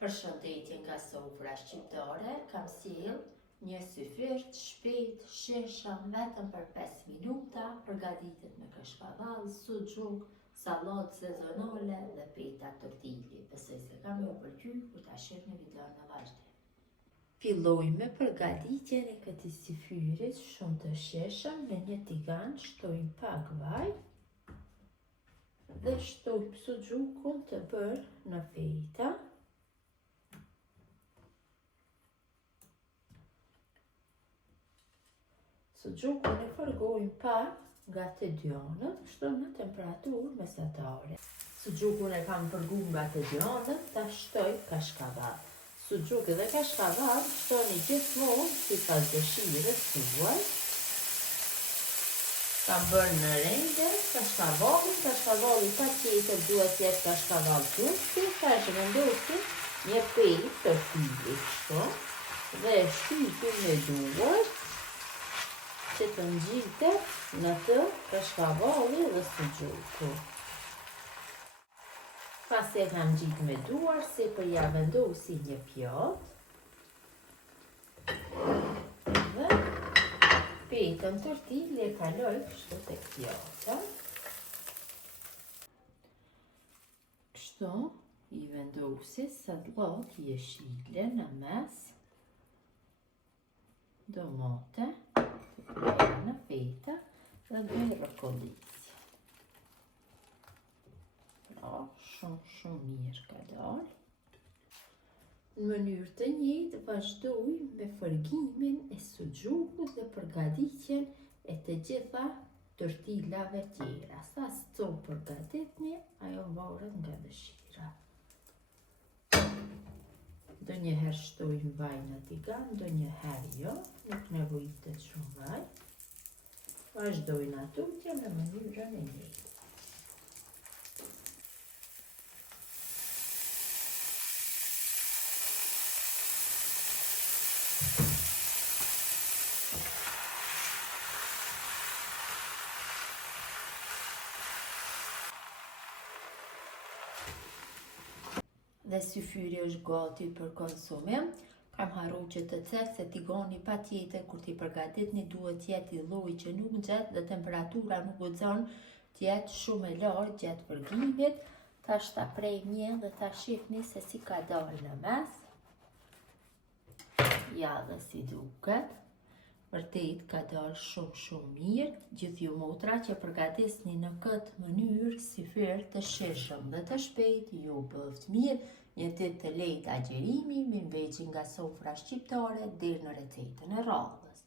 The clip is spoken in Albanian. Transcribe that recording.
Përshëndetje nga sofra shqiptare, kam sjell një syfyr të shpejt, sheshëm, vetëm për 5 minuta, përgatitet me kashkavall, suxhuk, sallatë sezonale dhe peta tortilli. Besoj se kam ju pëlqyer kur ta shihni videon në vazhdim. Filloj me përgatitjen e këtij syfyrit shumë të sheshëm. Në një tigan shtoj pak vaj dhe shtoj suxhukun të bërë në peta. Suxhukun e fërgojmë pak nga të djonët, kështu në temperaturë mesatare. Suxhukun e kam fërguar nga të djonët, ta shtoj kashkavall. Suxhuku dhe kashkavall shtoni gjithmonë sipas dëshirës tuaj. Kam bërë në rende kashkavalli patjetër duhet të jetë kashkavall turpi, tash vendosim një petë tortilli kështu dhe shtypim me duar që të ngjitet në të kashkavalli dhe suxhuku. Pas e kam ngjit me duar, sipër ja vendosi një pjatë dhe petën tortilli e kaloj kështu tek pjata. Kështu i vendosi sallat jeshile në mes, domate në peta dhe bëj rokollicë. Pra, shumë mirë ka dalë. Në mënyrë të njëjtë vazhdoj me fërgimin e suxhukut dhe përgatitjen e të gjitha tortillave tjera. Sa copë përgatitni, ajo varet nga dëshira. Ndonjëherë shtojmë vaj në tigan, ndonjëherë jo, nuk nevojitet shumë vaj. Vazhdojnë atutje në mënyrën e njëjtë. Dhe syfyri është gati për konsumim. Kam harruar që të them se tigani patjetër kur t'i përgatitni duhet të jetë i lloji që nuk nxehet dhe temperatura nuk guxon të jetë shumë e lartë gjatë përgimit. Tash ta prej një dhe ta shihni se si ka dalë në mes. Ja dhe si duket. Vërtet ka dalë shumë mirë. Gjithë ju motra që përgatisni në këtë mënyrë syfyr të sheshëm dhe të shpejt, ju bëft mirë. Një ditë të lehtë agjerimi, me veçi nga sofra shqiptare deri në recetën e radhës.